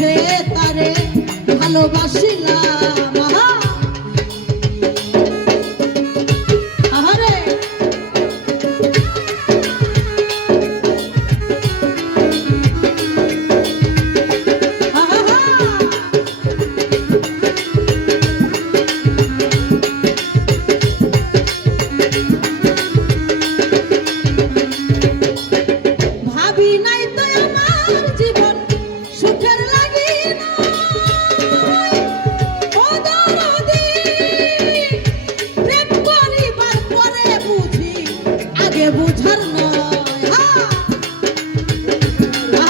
বুঝে তারে ভালোবাসিলাম। আহারে ভাবি নাই তো আমার জীবন সুখের লাগি না ও দরদি প্রেম করিবার পরে বুঝি আগে বুঝার নয়।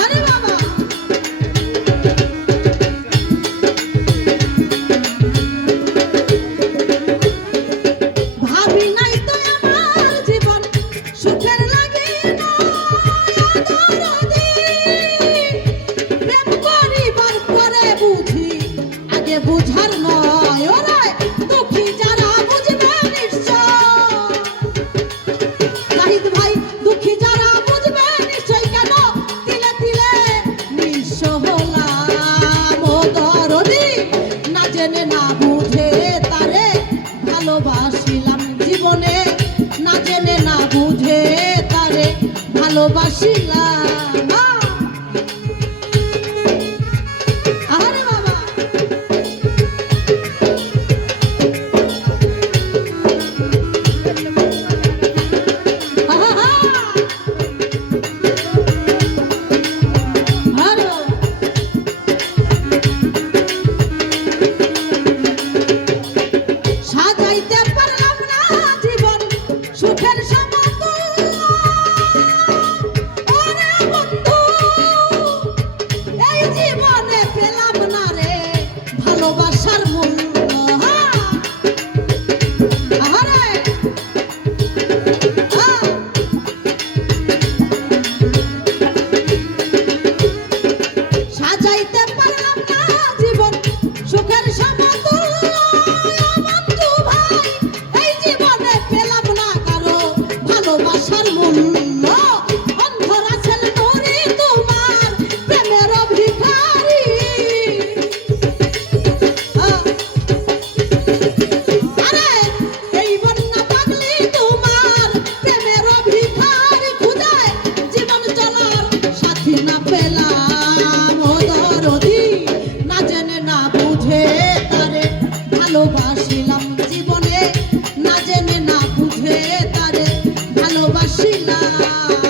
আরে বাবা ভাবি নাই তো আমার জীবন সুখের লাগি না দরদি প্রেম করিবার পরে বুঝি আগে বুঝার নয়। ওরে দুঃখী যারা বুঝবে নিশ্চয় জাহিদ ভাই, দুঃখী যারা বুঝবে নিশ্চয় কেন তিলে তিলে নিঃস্ব হলাম ও দরদি না জেনে না বুঝে তারে ভালোবাসিলাম জীবনে না জেনে না বুঝে তারে ভালোবাসিলাম। আরে বাবা আহা আরে সাজাইতে পারলাম না জীবন সুখের সমতুল্য ওরে বন্ধু এই জীবনে পেলাম না রে ভালোবাসার মূল্য। আহারে সাজাইতে পারলাম না জীবন সুখের সমতুল্য বন্ধু ভাই এই জীবনে পেলাম না কারো ভালোবাসার মূল্য। অন্ধর আছেন নুরি তোমার প্রেমের ভিখারি আরে এই বন্যা পাগলি তোমার প্রেমের ভিখারি খুঁজায় জীবন চলার সাথী না পেলাম ও দরদি না জেনে না বুঝে তারে ভালোবাসিলাম জীবনে না জেনে না বুঝে তারে ভালোবাসিলাম।